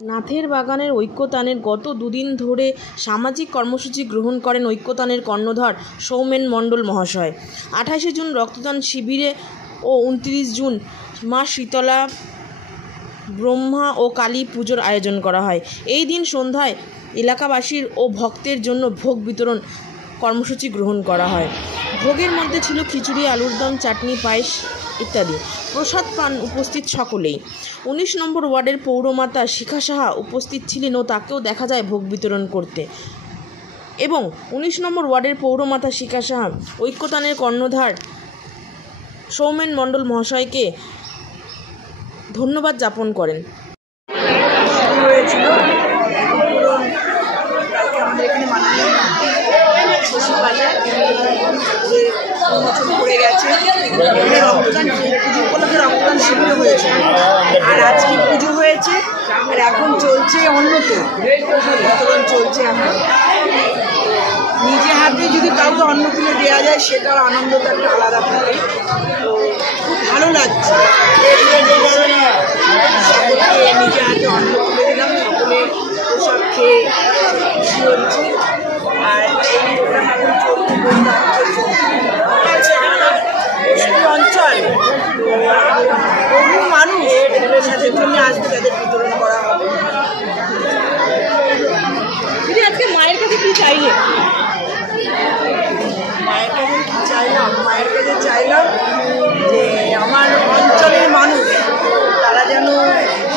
নাথের বাগানের ঐক্যতানের গত দুদিন ধরে সামাজিক কর্মসূচি গ্রহণ করেন ঐক্যতানের কর্ণধার সৌমেন মণ্ডল মহাশয়। 28শে জুন রক্তদান শিবিরে ও 29 জুন মা শীতলা ব্রহ্মা ও কালী পুজোর আয়োজন করা হয়। এই দিন সন্ধ্যায় এলাকাবাসীর ও ভক্তের জন্য ভোগ বিতরণ কর্মসূচি গ্রহণ করা হয়। ভোগের মধ্যে ছিল খিচুড়ি, আলুর দম, চাটনি, পায়েস ইত্যাদি। প্রসাদ পান উপস্থিত সকলেই। 19 নম্বর ওয়ার্ডের পৌরমাতা শিখা সাহা উপস্থিত ছিলেন ও তাকেও দেখা যায় ভোগ বিতরণ করতে। এবং 19 নম্বর ওয়ার্ডের পৌরমাতা শিখা সাহা ঐক্যতানের কর্ণধার সৌমেন মণ্ডল মহাশয়কে ধন্যবাদ জ্ঞাপন করেন। রক্তদান শিবির হয়েছে আর আজকে পুজো হয়েছে আর এখন চলছে অন্নতে বিতরণ চলছে। এখন নিজে হাতে যদি কাউকে অন্ন তুলে দেওয়া যায় সেটার আনন্দটা একটা আলাদা থাকে। তো খুব ভালো লাগছে, সকলকে নিজে হাতে অন্ন তুলে দিলাম, সকলে প্রসাদ খেয়ে খুশি হচ্ছে। আর এই প্রোগ্রাম এখন চলছে অঞ্চল বহু মানুষ সাথে জন্য আসবে, তাদের বিতরণ করা হবে। আজকে মায়ের কাছে কি চাইলে? মায়ের কাছে কি চাইলাম? মায়ের কাছে চাইলাম যে আমার অঞ্চলের মানুষ তারা যেন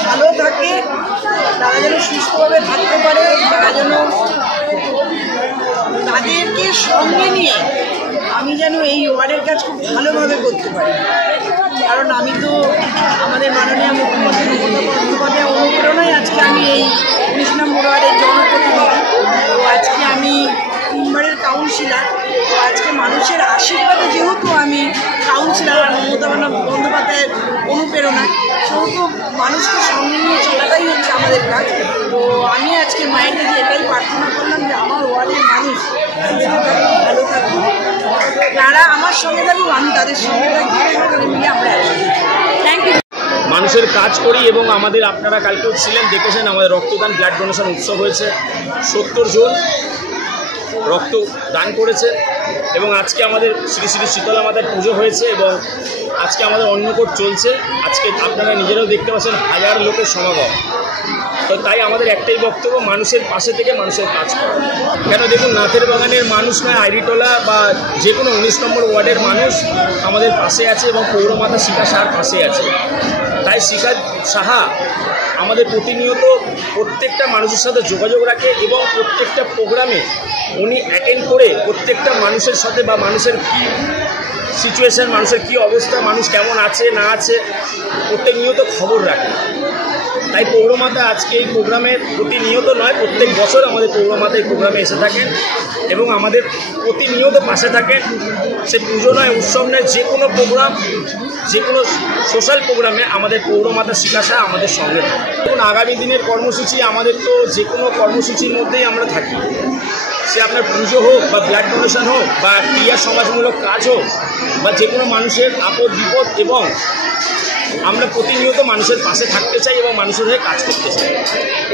ভালো থাকে, তারা যেন সুস্থভাবে থাকতে পারে, তারা যেন তাদেরকে সঙ্গে নিয়ে আমি যেন এই ওয়ার্ডের কাজ খুব ভালোভাবে করতে পারি। কারণ আমি তো আমাদের মাননীয় মুখ্যমন্ত্রী মমতা বন্দ্যোপাধ্যায়ের অনুপ্রেরণায় আজকে আমি এই 19 নম্বর ওয়ার্ডের জনপ্রতিনিধি। তো আজকে আমি 3বারের কাউন্সিলর। তো আজকে মানুষের আশীর্বাদে যেহেতু আমি কাউন্সিলর আর মমতা বন্দ্যোপাধ্যায়ের অনুপ্রেরণায়, সেহেতু মানুষকে সঙ্গে নিয়ে চলাটাই হচ্ছে আমাদের কাজ। তো আমি আজকে মায়ের কাছে এটাই প্রার্থনা করলাম যে আমার ওয়ার্ডের মানুষ ভালো থাকুক, তারা আমার সঙ্গে থাকুক, আমি তাদের সঙ্গে থাকি, সকলে মিলে আমরা থ্যাংক ইউ। মানুষের কাজ করি এবং আমাদের আপনারা কালকেও ছিলেন, দেখেছেন আমাদের রক্তদান ব্লাড ডোনেশন উৎসব হয়েছে। 70 জন রক্ত দান করেছে এবং আজকে আমাদের শ্রী শ্রী শীতলা মাতার পুজো হয়েছে এবং আজকে আমাদের অন্নকূট চলছে। আজকে আপনারা নিজেরাও দেখতে পাচ্ছেন হাজার লোকের সমাগম। তো তাই আমাদের একটাই বক্তব্য, মানুষের পাশে থেকে মানুষের কাজ করা। কেন দেখুন, নাথের বাগানের মানুষ নয়, আইরিটোলা বা যে কোনো 19 নম্বর ওয়ার্ডের মানুষ আমাদের পাশে আছে এবং পৌরমাতা শিখা সাহার পাশে আছে। তাই শিখা সাহা আমাদের প্রতিনিয়ত প্রত্যেকটা মানুষের সাথে যোগাযোগ রাখে এবং প্রত্যেকটা প্রোগ্রামে উনি অ্যাটেন্ড করে প্রত্যেকটা মানুষের সাথে বা মানুষের কী সিচুয়েশান, মানুষের কী অবস্থা, মানুষ কেমন আছে না আছে প্রত্যেকনিয়ত খবর রাখে। তাই পৌরমাতা আজকে এই প্রোগ্রামে প্রতিনিয়ত নয়, প্রত্যেক বছর আমাদের পৌরমাতা এই প্রোগ্রামে এসে থাকেন এবং আমাদের প্রতিনিয়ত পাশে থাকেন। সে পুজো নয়, উৎসব নয়, যে কোনো প্রোগ্রাম, যে কোনো সোশ্যাল প্রোগ্রামে আমাদের পৌরমাতা শিখা সাহা আমাদের সঙ্গে থাকে। এবং আগামী দিনের কর্মসূচি আমাদের তো যে কোনো কর্মসূচির মধ্যেই আমরা থাকি, সে আপনার পুজো হোক বা ব্লাড ডোনেশন হোক বা ক্রিয়া সমাজমূলক কাজ হোক বা যে কোনো মানুষের আপদ বিপদ, এবং আমরা প্রতিনিয়ত মানুষের পাশে থাকতে চাই এবং মানুষের হয়ে কাজ করতে চাই।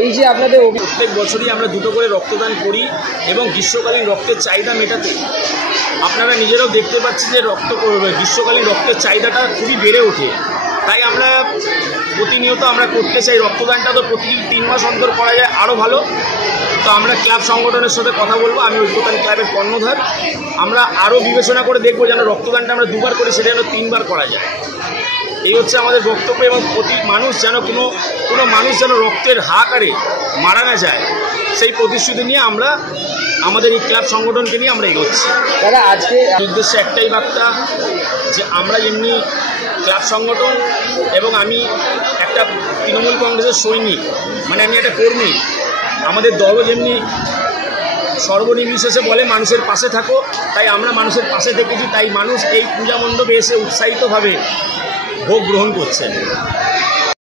এই যে আপনাদের প্রত্যেক বছরই আমরা 2টো করে রক্তদান করি এবং গ্রীষ্মকালীন রক্তের চাহিদা মেটাতে আপনারা নিজেরাও দেখতে পাচ্ছেন যে গ্রীষ্মকালীন রক্তের চাহিদাটা খুবই বেড়ে ওঠে। তাই আমরা প্রতিনিয়ত আমরা করতে চাই। রক্তদানটা তো প্রতিদিন 3 মাস অন্তর করা যায়, আরও ভালো। তো আমরা ক্লাব সংগঠনের সাথে কথা বলবো, আমি ঐক্যতান ক্লাবের কর্ণধার, আমরা আরও বিবেচনা করে দেখবো যেন রক্তদানটা আমরা 2বার করি, সেটা যেন 3বার করা যায়। এই হচ্ছে আমাদের বক্তব্য। এবং প্রতি মানুষ যেন কোনো মানুষ যেন রক্তের হাহাকারে মারা না যায়, সেই প্রতিশ্রুতি নিয়ে আমরা আমাদের এই ক্লাব সংগঠনকে নিয়ে আমরা এগোচ্ছি। তারা আজকে উদ্দেশ্যে একটাই বার্তা যে আমরা এমনি ক্লাব সংগঠন এবং আমি একটা তৃণমূল কংগ্রেসের সৈনিক, মানে আমি একটা কর্মী। আমাদের দলও যেমনি সর্বনির্বিশেষে বলে মানুষের পাশে থাকো, তাই আমরা মানুষের পাশে থেকেছি। তাই মানুষ এই পূজা মণ্ডপে এসে উৎসাহিতভাবে ভোগ গ্রহণ করছেন।